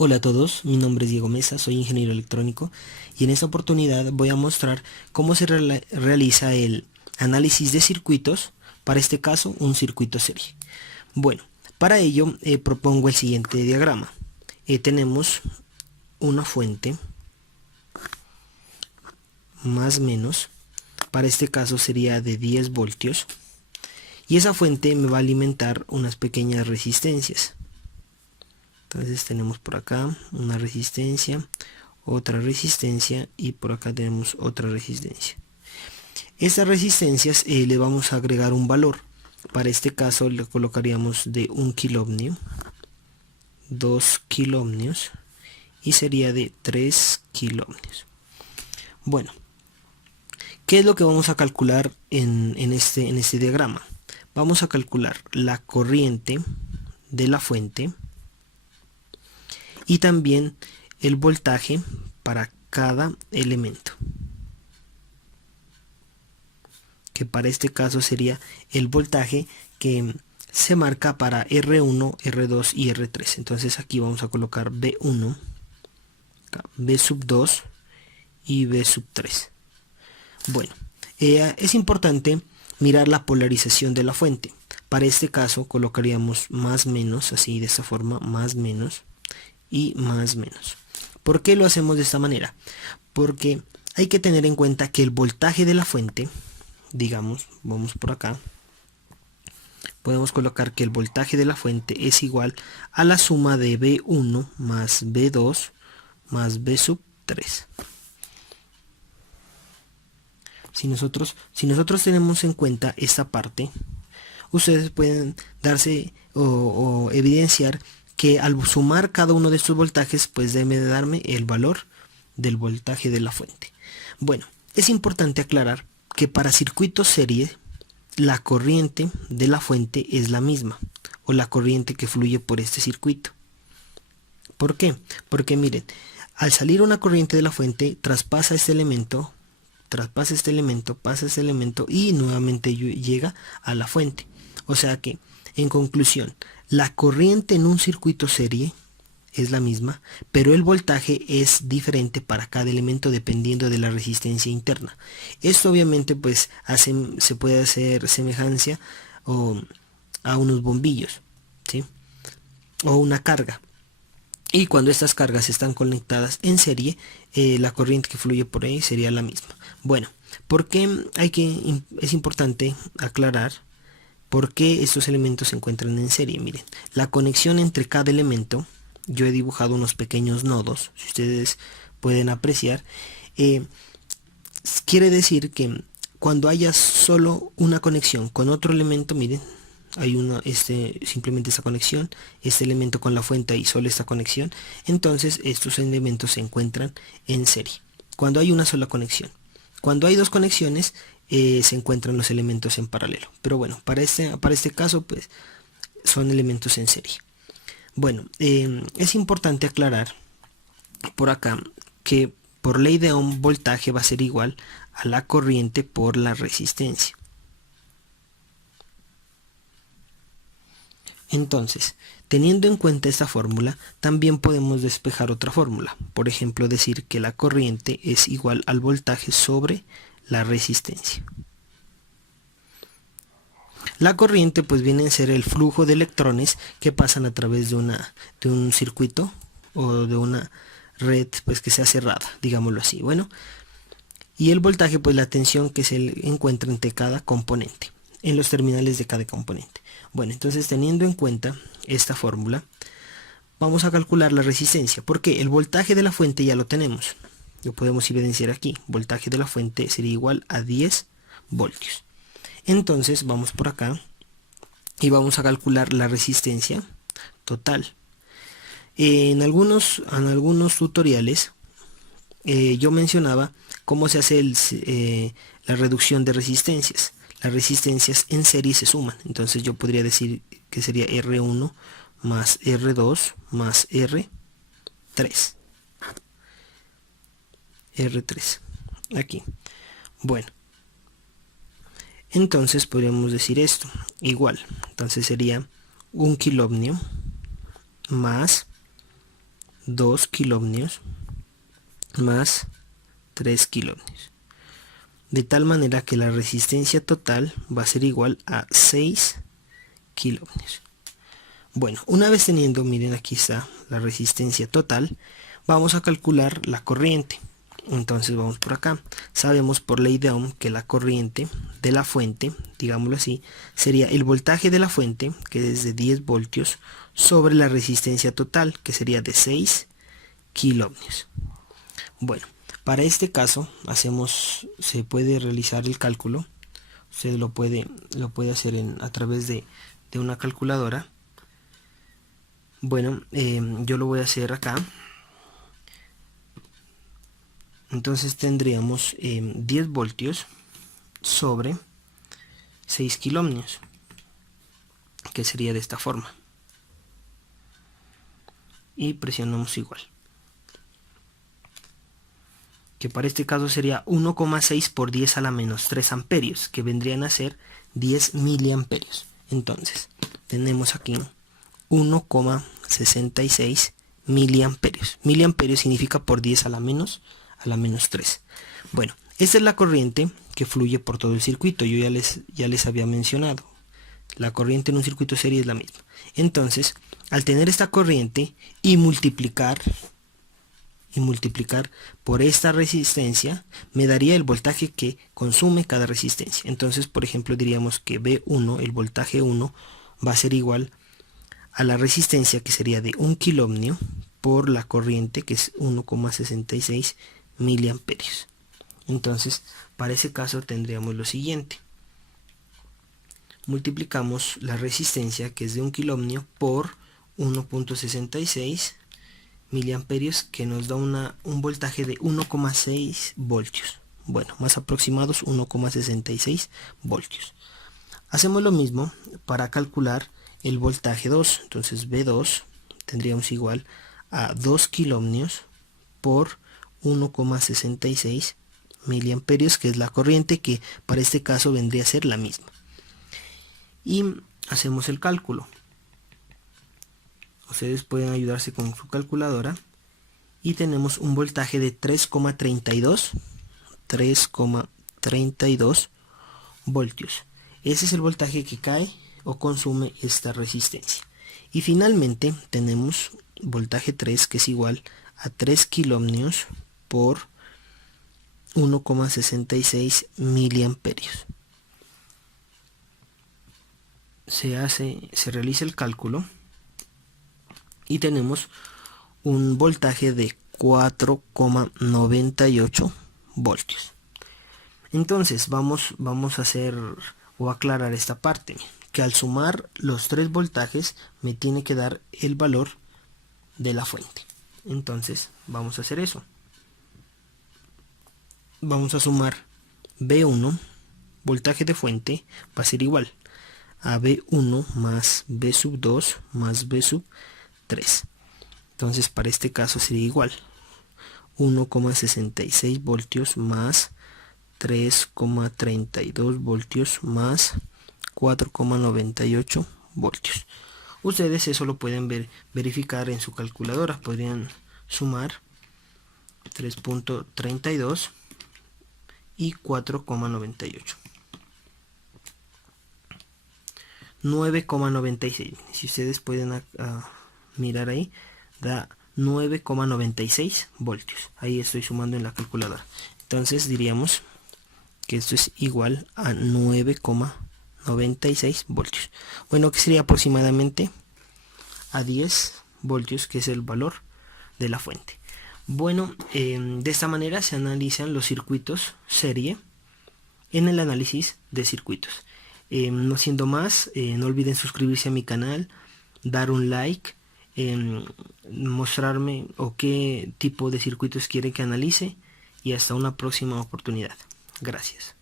Hola a todos, mi nombre es Diego Mesa, soy ingeniero electrónico y en esta oportunidad voy a mostrar cómo se realiza el análisis de circuitos, para este caso un circuito serie. Bueno, para ello propongo el siguiente diagrama. Tenemos una fuente más menos, para este caso sería de 10 voltios y esa fuente me va a alimentar unas pequeñas resistencias. Entonces tenemos por acá una resistencia, otra resistencia y por acá tenemos otra resistencia. Estas resistencias le vamos a agregar un valor. Para este caso le colocaríamos de 1 kiloohmio, 2 kiloohmios y sería de 3 kiloohmios. Bueno, ¿qué es lo que vamos a calcular en este diagrama? Vamos a calcular la corriente de la fuente y también el voltaje para cada elemento, que para este caso sería el voltaje que se marca para R1, R2 y R3. Entonces aquí vamos a colocar B1, B sub 2 y B sub 3. Bueno, es importante mirar la polarización de la fuente. Para este caso colocaríamos más menos, así de esta forma, más menos y más menos. ¿Por qué lo hacemos de esta manera? Porque hay que tener en cuenta que el voltaje de la fuente, digamos, vamos por acá, podemos colocar que el voltaje de la fuente es igual a la suma de B1 más B2 más B sub 3. Si nosotros tenemos en cuenta esta parte, ustedes pueden darse o evidenciar que al sumar cada uno de estos voltajes, pues debe darme el valor del voltaje de la fuente. Bueno, es importante aclarar que para circuitos serie, la corriente de la fuente es la misma, o la corriente que fluye por este circuito. ¿Por qué? Porque miren, al salir una corriente de la fuente, pasa este elemento, pasa este elemento y nuevamente llega a la fuente. O sea que, en conclusión, la corriente en un circuito serie es la misma, pero el voltaje es diferente para cada elemento dependiendo de la resistencia interna. Esto obviamente pues se puede hacer semejanza a unos bombillos, ¿sí? O una carga. Y cuando estas cargas están conectadas en serie, la corriente que fluye por ahí sería la misma. Bueno, ¿por qué es importante aclarar por qué estos elementos se encuentran en serie? Miren, la conexión entre cada elemento, yo he dibujado unos pequeños nodos, si ustedes pueden apreciar, quiere decir que cuando haya solo una conexión con otro elemento, miren, hay simplemente esta conexión, este elemento con la fuente y solo esta conexión, entonces estos elementos se encuentran en serie, cuando hay una sola conexión. Cuando hay dos conexiones, se encuentran los elementos en paralelo. Pero bueno, para este caso, pues, son elementos en serie. Bueno, es importante aclarar por acá que por ley de Ohm, voltaje va a ser igual a la corriente por la resistencia. Entonces, teniendo en cuenta esta fórmula, también podemos despejar otra fórmula. Por ejemplo, decir que la corriente es igual al voltaje sobre la resistencia. La corriente pues viene a ser el flujo de electrones que pasan a través de un circuito o de una red pues que sea cerrada, digámoslo así. Bueno, y el voltaje pues la tensión que se encuentra entre cada componente, en los terminales de cada componente. Bueno, entonces teniendo en cuenta esta fórmula, vamos a calcular la resistencia, porque el voltaje de la fuente ya lo tenemos. Lo podemos evidenciar aquí. Voltaje de la fuente sería igual a 10 voltios. Entonces vamos por acá y vamos a calcular la resistencia total. En algunos tutoriales yo mencionaba cómo se hace la reducción de resistencias. Las resistencias en serie se suman. Entonces yo podría decir que sería R1 más R2 más R3. R3. Aquí. Bueno. Entonces podríamos decir esto. Igual. Entonces sería 1 kiloohmio más 2 kiloohmios más 3 kiloohmios. De tal manera que la resistencia total va a ser igual a 6 kiloohmios. Bueno, una vez teniendo, miren, aquí está la resistencia total, vamos a calcular la corriente. Entonces vamos por acá. Sabemos por ley de Ohm que la corriente de la fuente, digámoslo así, sería el voltaje de la fuente, que es de 10 voltios, sobre la resistencia total, que sería de 6 kiloohmios. Bueno, para este caso se puede realizar el cálculo. Usted lo puede hacer a través de una calculadora. Bueno, yo lo voy a hacer acá. Entonces tendríamos 10 voltios sobre 6 kiloohmios, que sería de esta forma. Y presionamos igual, que para este caso sería 1,6 por 10 a la menos 3 amperios, que vendrían a ser 10 miliamperios. Entonces tenemos aquí 1,66 miliamperios. Miliamperios significa por 10 a la menos 3. Bueno, esta es la corriente que fluye por todo el circuito. Yo ya les había mencionado. La corriente en un circuito serie es la misma. Entonces, al tener esta corriente y multiplicar por esta resistencia, me daría el voltaje que consume cada resistencia. Entonces, por ejemplo, diríamos que V1, el voltaje 1, va a ser igual a la resistencia, que sería de 1 kiloohmio, por la corriente, que es 1,66 miliamperios. Entonces, para ese caso tendríamos lo siguiente. Multiplicamos la resistencia, que es de 1 kiloohmio, por 1,66 miliamperios, que nos da un voltaje de 1,6 voltios. Bueno, más aproximados 1,66 voltios. Hacemos lo mismo para calcular el voltaje 2. Entonces V2 tendríamos igual a 2 kiloohmios por 1,66 miliamperios, que es la corriente, que para este caso vendría a ser la misma. Y hacemos el cálculo. Ustedes pueden ayudarse con su calculadora y tenemos un voltaje de 3,32 voltios. Ese es el voltaje que cae o consume esta resistencia. Y finalmente tenemos voltaje 3, que es igual a 3 kiloohmios por 1,66 miliamperios. Se realiza el cálculo y tenemos un voltaje de 4,98 voltios. Entonces vamos a hacer o aclarar esta parte, que al sumar los tres voltajes me tiene que dar el valor de la fuente. Entonces vamos a hacer eso. Vamos a sumar V1, voltaje de fuente, va a ser igual a V1 más V sub 2 más V sub 3. Entonces para este caso sería igual 1,66 voltios más 3,32 voltios más 4,98 voltios. Ustedes eso lo pueden verificar en su calculadora. Podrían sumar 3.32 y 4,98. 9,96. Si ustedes pueden mirar ahí, da 9,96 voltios. Ahí estoy sumando en la calculadora. Entonces diríamos que esto es igual a 9,96 voltios. Bueno, que sería aproximadamente a 10 voltios, que es el valor de la fuente. Bueno, de esta manera se analizan los circuitos serie en el análisis de circuitos. No siendo más, no olviden suscribirse a mi canal, dar un like, mostrarme o qué tipo de circuitos quieren que analice, y hasta una próxima oportunidad. Gracias.